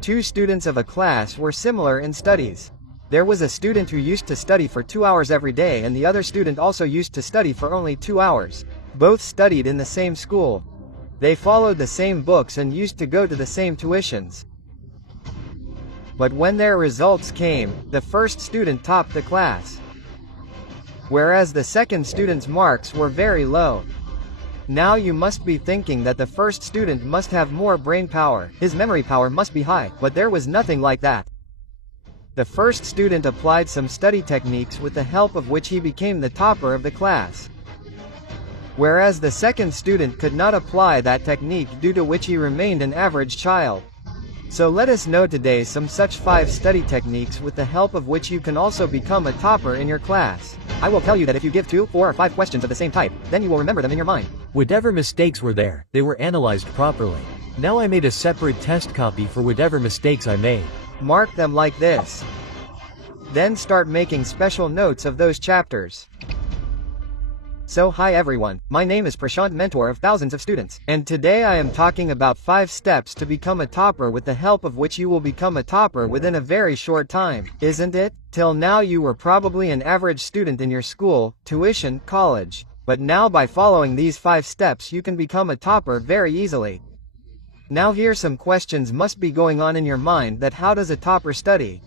Two students of a class were similar in studies. There was a student who used to study for 2 hours every day and the other student also used to study for only 2 hours. Both studied in the same school. They followed the same books and used to go to the same tuitions. But when their results came, the first student topped the class, whereas the second student's marks were very low. Now you must be thinking that the first student must have more brain power, his memory power must be high, but there was nothing like that. The first student applied some study techniques with the help of which he became the topper of the class, whereas the second student could not apply that technique due to which he remained an average child. So let us know today some such 5 study techniques with the help of which you can also become a topper in your class. I will tell you that if you give 2, 4 or 5 questions of the same type, then you will remember them in your mind. Whatever mistakes were there, they were analyzed properly. Now I made a separate test copy for whatever mistakes I made. Mark them like this. Then start making special notes of those chapters. So hi everyone, my name is Prashant, mentor of thousands of students, and today I am talking about 5 steps to become a topper with the help of which you will become a topper within a very short time, isn't it? Till now you were probably an average student in your school, tuition, college, but now by following these 5 steps you can become a topper very easily. Now here some questions must be going on in your mind, that how does a topper study?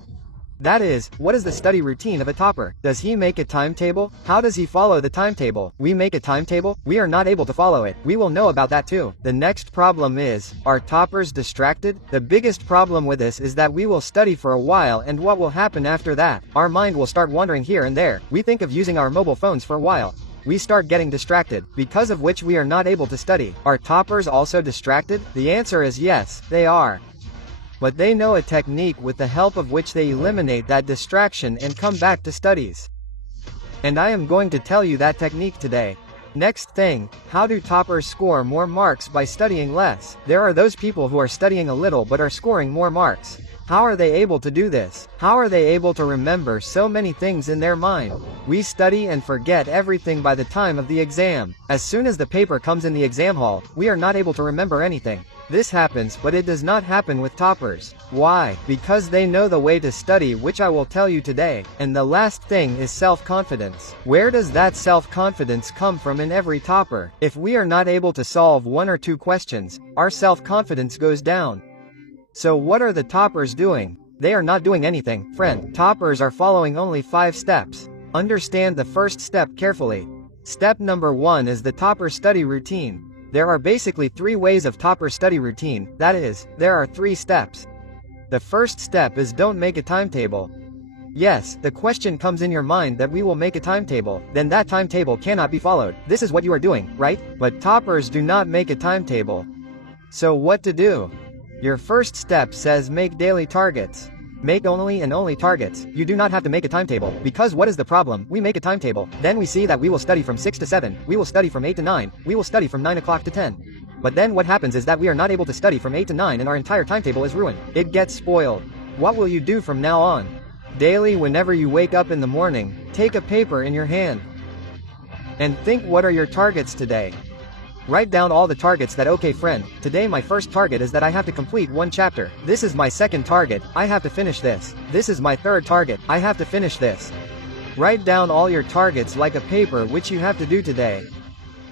That is, what is the study routine of a topper? Does he make a timetable? How does he follow the timetable? We make a timetable? We are not able to follow it. We will know about that too. The next problem is, are toppers distracted? The biggest problem with this is that we will study for a while and what will happen after that? Our mind will start wandering here and there. We think of using our mobile phones for a while. We start getting distracted, because of which we are not able to study. Are toppers also distracted? The answer is yes, they are. But they know a technique with the help of which they eliminate that distraction and come back to studies. And I am going to tell you that technique today. Next thing, how do toppers score more marks by studying less? There are those people who are studying a little but are scoring more marks. How are they able to do this? How are they able to remember so many things in their mind? We study and forget everything by the time of the exam. As soon as the paper comes in the exam hall, we are not able to remember anything. This happens, but it does not happen with toppers. Why? Because they know the way to study, which I will tell you today. And the last thing is self-confidence. Where does that self-confidence come from in every topper? If we are not able to solve 1 or 2 questions, our self-confidence goes down. So what are the toppers doing? They are not doing anything, friend. Toppers are following only 5 steps. Understand the first step carefully. Step number 1 is the topper study routine. There are basically 3 ways of topper study routine, that is, there are 3 steps. The first step is don't make a timetable. Yes, the question comes in your mind that we will make a timetable, then that timetable cannot be followed. This is what you are doing, right? But toppers do not make a timetable. So what to do? Your first step says make daily targets. Make only and only targets. You do not have to make a timetable, because what is the problem? We make a timetable, then we see that we will study from 6 to 7, we will study from 8 to 9, we will study from 9 o'clock to 10. But then what happens is that we are not able to study from 8 to 9 and our entire timetable is ruined. It gets spoiled. What will you do from now on? Daily, whenever you wake up in the morning, take a paper in your hand and think, what are your targets today? Write down all the targets that, okay friend, today my first target is that I have to complete 1 chapter. This is my second target, I have to finish this. This is my third target, I have to finish this. Write down all your targets like a paper which you have to do today.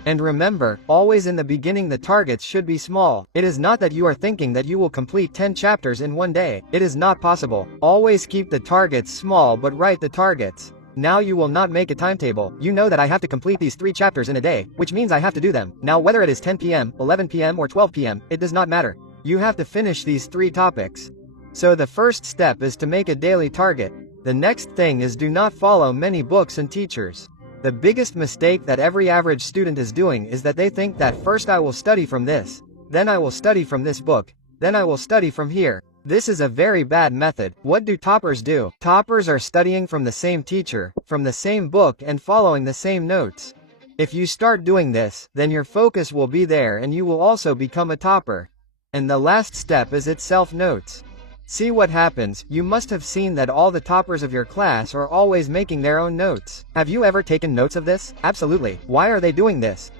And remember, always in the beginning the targets should be small. It is not that you are thinking that you will complete 10 chapters in 1 day. It is not possible. Always keep the targets small but write the targets. Now you will not make a timetable. You know that I have to complete these 3 chapters in a day, which means I have to do them. Now whether it is 10 p.m., 11 p.m. or 12 p.m., it does not matter. You have to finish these 3 topics. So the first step is to make a daily target. The next thing is do not follow many books and teachers. The biggest mistake that every average student is doing is that they think that first I will study from this, then I will study from this book, then I will study from here. This is a very bad method. What do toppers do? Toppers are studying from the same teacher, from the same book and following the same notes. If you start doing this, then your focus will be there and you will also become a topper. And the last step is its self-notes. See what happens. You must have seen that all the toppers of your class are always making their own notes. Have you ever taken notes of this? Absolutely. Why are they doing this?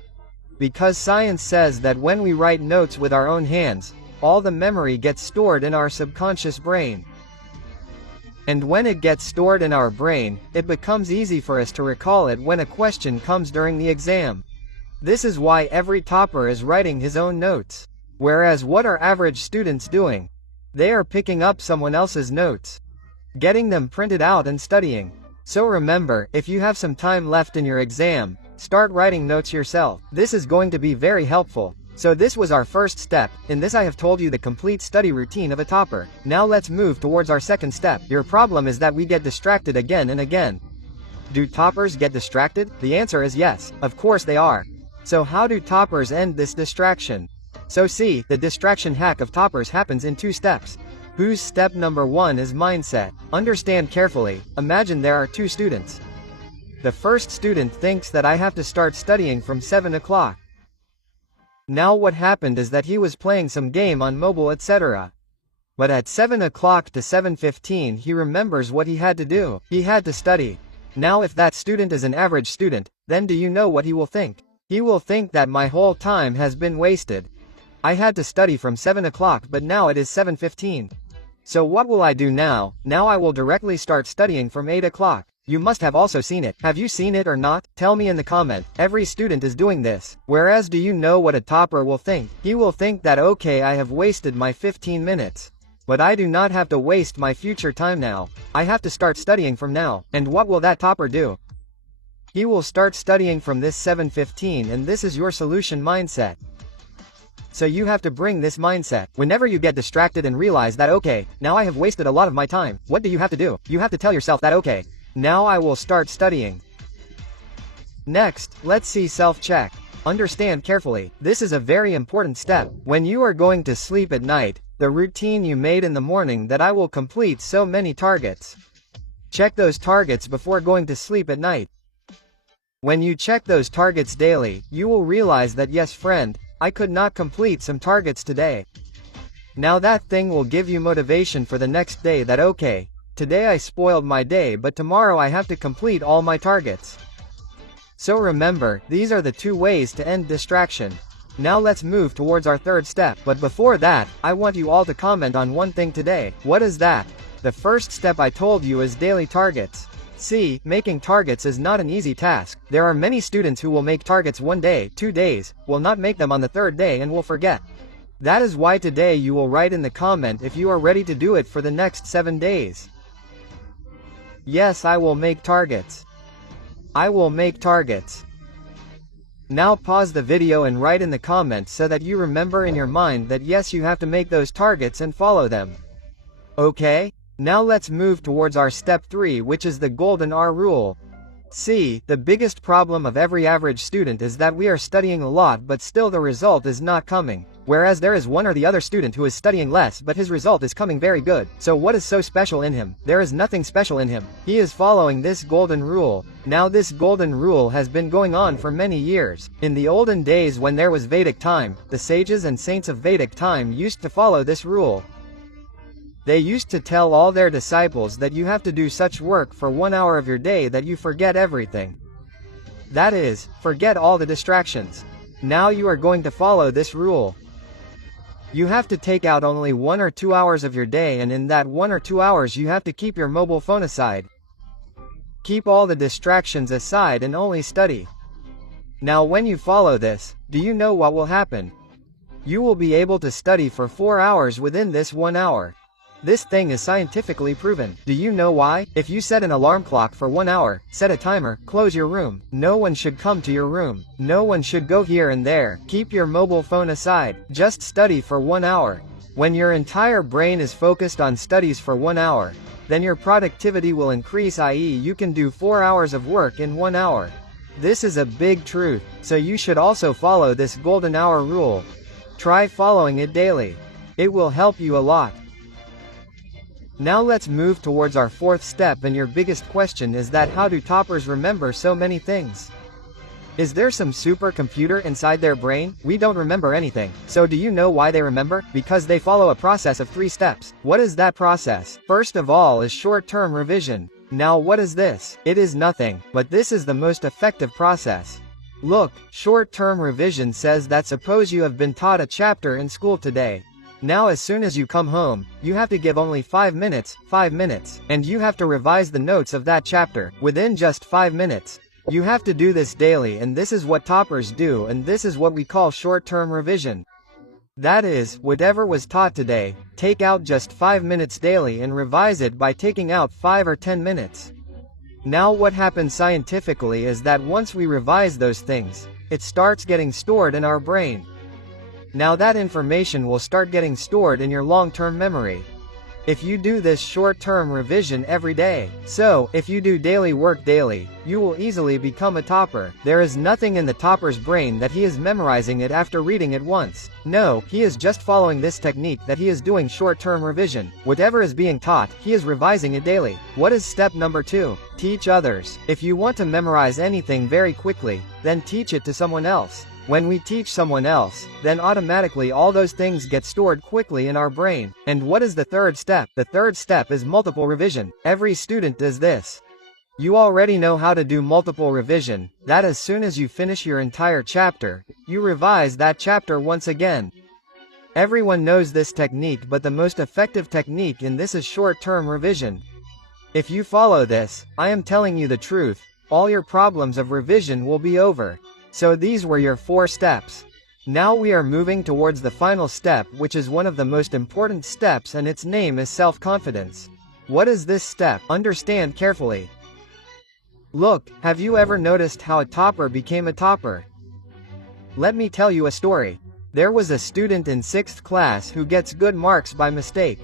Because science says that when we write notes with our own hands, all the memory gets stored in our subconscious brain. And when it gets stored in our brain, it becomes easy for us to recall it when a question comes during the exam. This is why every topper is writing his own notes. Whereas what are average students doing? They are picking up someone else's notes, getting them printed out and studying. So remember, if you have some time left in your exam, start writing notes yourself. This is going to be very helpful. So this was our first step. In this I have told you the complete study routine of a topper. Now let's move towards our second step. Your problem is that we get distracted again and again. Do toppers get distracted? The answer is yes, of course they are. So how do toppers end this distraction? So see, the distraction hack of toppers happens in 2 steps. Whose step number 1 is mindset. Understand carefully. Imagine there are 2 students. The first student thinks that I have to start studying from 7 o'clock. Now what happened is that he was playing some game on mobile etc. But at 7 o'clock to 7:15 he remembers what he had to do. He had to study. Now if that student is an average student, then do you know what he will think? He will think that my whole time has been wasted. I had to study from 7 o'clock but now it is 7:15. So what will I do now? Now I will directly start studying from 8 o'clock. You must have also seen it. Have you seen it or not? Tell me in the comment. Every student is doing this. Whereas do you know what a topper will think? He will think that okay, I have wasted my 15 minutes. But I do not have to waste my future time now. I have to start studying from now. And what will that topper do? He will start studying from this 7:15 and this is your solution mindset. So you have to bring this mindset. Whenever you get distracted and realize that okay, now I have wasted a lot of my time, what do you have to do? You have to tell yourself that okay, now I will start studying. Next, let's see self-check. Understand carefully, this is a very important step. When you are going to sleep at night, the routine you made in the morning that I will complete so many targets. Check those targets before going to sleep at night. When you check those targets daily, you will realize that yes friend, I could not complete some targets today. Now that thing will give you motivation for the next day that okay, today I spoiled my day but tomorrow I have to complete all my targets. So remember, these are the 2 ways to end distraction. Now let's move towards our third step. But before that, I want you all to comment on one thing today. What is that? The first step I told you is daily targets. See, making targets is not an easy task. There are many students who will make targets 1 day, 2 days, will not make them on the 3rd day and will forget. That is why today you will write in the comment if you are ready to do it for the next 7 days. Yes, I will make targets. I will make targets. Now pause the video and write in the comments so that you remember in your mind that yes, you have to make those targets and follow them. Okay? Now let's move towards our step 3, which is the golden R rule. See, the biggest problem of every average student is that we are studying a lot but still the result is not coming. Whereas there is one or the other student who is studying less but his result is coming very good. So what is so special in him? There is nothing special in him. He is following this golden rule. Now this golden rule has been going on for many years. In the olden days when there was Vedic time, the sages and saints of Vedic time used to follow this rule. They used to tell all their disciples that you have to do such work for 1 hour of your day that you forget everything. That is, forget all the distractions. Now you are going to follow this rule. You have to take out only 1 or 2 hours of your day and in that 1 or 2 hours you have to keep your mobile phone aside. Keep all the distractions aside and only study. Now when you follow this, do you know what will happen? You will be able to study for 4 hours within this 1 hour. This thing is scientifically proven. Do you know why? If you set an alarm clock for 1 hour, set a timer, close your room. No one should come to your room. No one should go here and there. Keep your mobile phone aside. Just study for 1 hour. When your entire brain is focused on studies for 1 hour, then your productivity will increase, i.e. you can do 4 hours of work in 1 hour. This is a big truth, so you should also follow this golden hour rule. Try following it daily. It will help you a lot. Now let's move towards our 4th step, and your biggest question is that how do toppers remember so many things? Is there some supercomputer inside their brain? We don't remember anything. So do you know why they remember? Because they follow a process of 3 steps. What is that process? First of all is short-term revision. Now what is this? It is nothing, but this is the most effective process. Look, short-term revision says that suppose you have been taught a chapter in school today. Now as soon as you come home, you have to give only 5 minutes, and you have to revise the notes of that chapter, within just 5 minutes. You have to do this daily, and this is what toppers do, and this is what we call short-term revision. That is, whatever was taught today, take out just 5 minutes daily and revise it by taking out 5 or 10 minutes. Now what happens scientifically is that once we revise those things, it starts getting stored in our brain. Now that information will start getting stored in your long-term memory. If you do this short-term revision every day, so, if you do daily work daily, you will easily become a topper. There is nothing in the topper's brain that he is memorizing it after reading it once. No, he is just following this technique that he is doing short-term revision. Whatever is being taught, he is revising it daily. What is step number 2? Teach others. If you want to memorize anything very quickly, then teach it to someone else. When we teach someone else, then automatically all those things get stored quickly in our brain. And what is the third step? The third step is multiple revision. Every student does this. You already know how to do multiple revision, that as soon as you finish your entire chapter, you revise that chapter once again. Everyone knows this technique, but the most effective technique in this is short-term revision. If you follow this, I am telling you the truth, all your problems of revision will be over. So these were your 4 steps. Now we are moving towards the final step, which is one of the most important steps, and its name is self-confidence. What is this step? Understand carefully. Look, have you ever noticed how a topper became a topper? Let me tell you a story. There was a student in 6th class who gets good marks by mistake.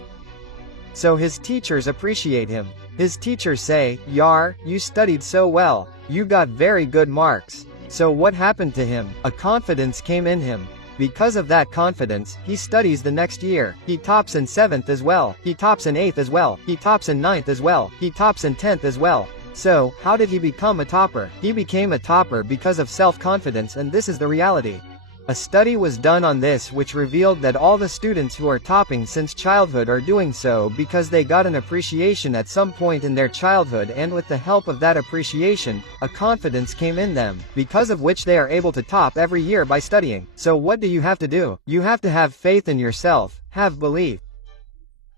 So his teachers appreciate him. His teachers say, "Yar, you studied so well. You got very good marks." So what happened to him? A confidence came in him. Because of that confidence, he studies the next year. He tops in 7th as well. He tops in 8th as well. He tops in 9th as well. He tops in 10th as well. So, how did he become a topper? He became a topper because of self-confidence, and this is the reality. A study was done on this which revealed that all the students who are topping since childhood are doing so because they got an appreciation at some point in their childhood, and with the help of that appreciation, a confidence came in them, because of which they are able to top every year by studying. So what do you have to do? You have to have faith in yourself, have belief.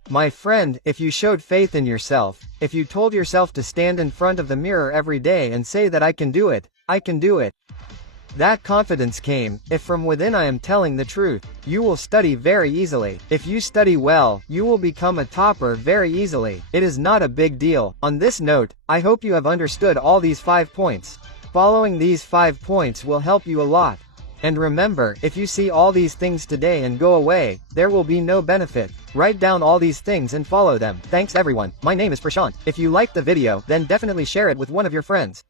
My friend, if you showed faith in yourself, if you told yourself to stand in front of the mirror every day and say that I can do it, I can do it. That confidence came, if from within I am telling the truth, you will study very easily. If you study well, you will become a topper very easily. It is not a big deal. On this note, I hope you have understood all these 5 points. Following these 5 points will help you a lot. And remember, if you see all these things today and go away, there will be no benefit. Write down all these things and follow them. Thanks everyone. My name is Prashant. If you liked the video, then definitely share it with one of your friends.